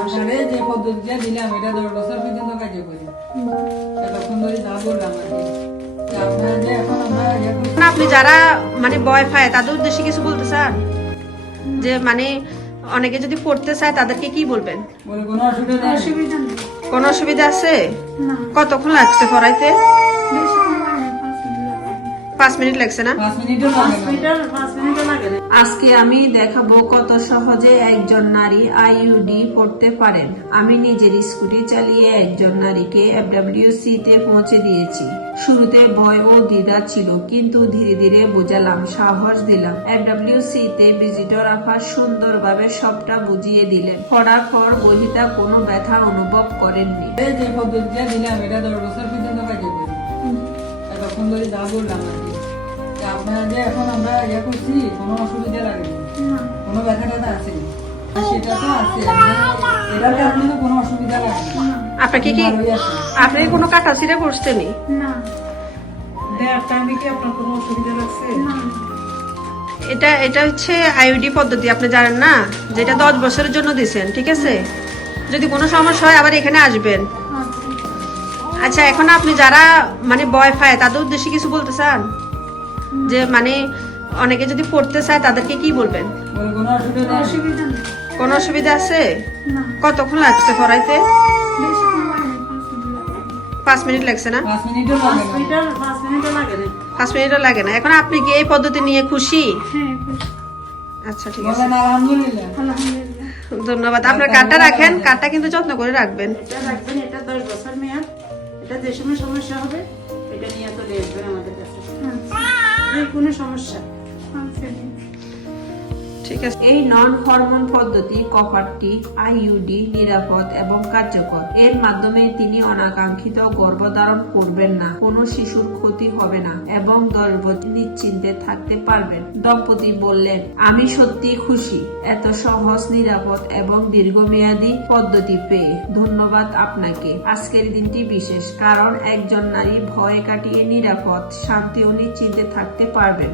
আপনারে যে পদ্ধতিটা দিলাম এটা 10 বছর পর্যন্ত কাজে করি এতক্ষণ ধরে যা বললাম আর কি আপনারা যে এখন আমরা আপনি যারা মানে ভয় পায় তাদের উদ্দেশ্যে কিছু বলতে চান যে মানে অনেকে যদি পড়তে চায় তাদেরকে কি বলবেন? বলে কোনো অসুবিধা নেই। কোনো অসুবিধা আছে? কতক্ষণ লাগছে পড়াইতে? 5 মিনিট লাগছে না? 5 মিনিটও লাগে না। আজকে আমি দেখাবো কত সহজে একজন নারী আইইউডি পড়তে পারেন। আমি নিজের স্কুটি চালিয়ে একজন নারীকে FWC তে পৌঁছে দিয়েছি। শুরুতে ভয় ও দ্বিধা ছিল, কিন্তু ধীরে ধীরে বোঝালাম, সাহস দিলাম। FWC তে ভিজিটর আফা সুন্দরভাবে সবটা বুঝিয়ে দিলেন। পড়ার পর বহিতা কোনো ব্যথা অনুভব করেননি। এই যে পদ্ধতিটা দিলাম এটা 10 বছর পর্যন্ত কাজে করি এতক্ষণ ধরে যা বললাম আর কি আপনারা যে এখন আমরা করছি কোনো অসুবিধা লাগে না, কোনো ব্যথা ট্যাথা আছে সেটা তো আছে, এটার কারণে তো কোনো অসুবিধা লাগে না। আপনাকে কি আপনি কোনো কাটা ছিঁড়ে পড়ছেনি? এটা এটা হচ্ছে আইইউডি পদ্ধতি, আপনি জানেন না, যেটা 10 বছরের জন্য দিছেন, ঠিক আছে? যদি কোনো সমস্যা হয় আবার এখানে আসবেন। আচ্ছা, এখন আপনি যারা মানে ভয় পায় তাদের উদ্দেশ্যে কিছু বলতে চান যে মানে অনেকে যদি পড়তে চায় তাদেরকে কি বলবেন? বলে কোনো অসুবিধা নেই। কোনো অসুবিধা আছে? কতক্ষণ লাগছে পড়াইতে? 5 মিনিট লাগছে না? 5 মিনিটও লাগে না। 5 মিনিটও লাগে না। এখন আপনি কি এই পদ্ধতি নিয়ে খুশি? আচ্ছা, ঠিক আছে, বলেন আলহামদুলিল্লাহ। ধন্যবাদ। আপনার কার্ডটা রাখেন, কার্ডটা কিন্তু যত্ন করে রাখবেন। এটা রাখবেন, এটা 10 বছর মেয়াদ। এটা যে সময় সমস্যা হবে এটা নিয়ে চলে আসবেন আমাদের কাছে, যে কোনো সমস্যা। ঠিক আছে। এই নন হরমোন পদ্ধতি কপারটি আইইউডি নিরাপদ এবং কার্যকর। এর মাধ্যমে তিনি অনাকাঙ্ক্ষিত গর্ভধারণ করবেন না, কোনো শিশুর ক্ষতি হবে না এবং গর্ভবতী নিশ্চিন্তে থাকতে পারবেন। দম্পতি বললেন, আমি সত্যি খুশি এত সহজ, নিরাপদ এবং দীর্ঘমেয়াদী পদ্ধতি পেয়ে। ধন্যবাদ আপনাকে। আজকের দিনটি বিশেষ, কারণ একজন নারী ভয় কাটিয়ে নিরাপদ, শান্তি ও নিশ্চিন্তে থাকতে পারবেন।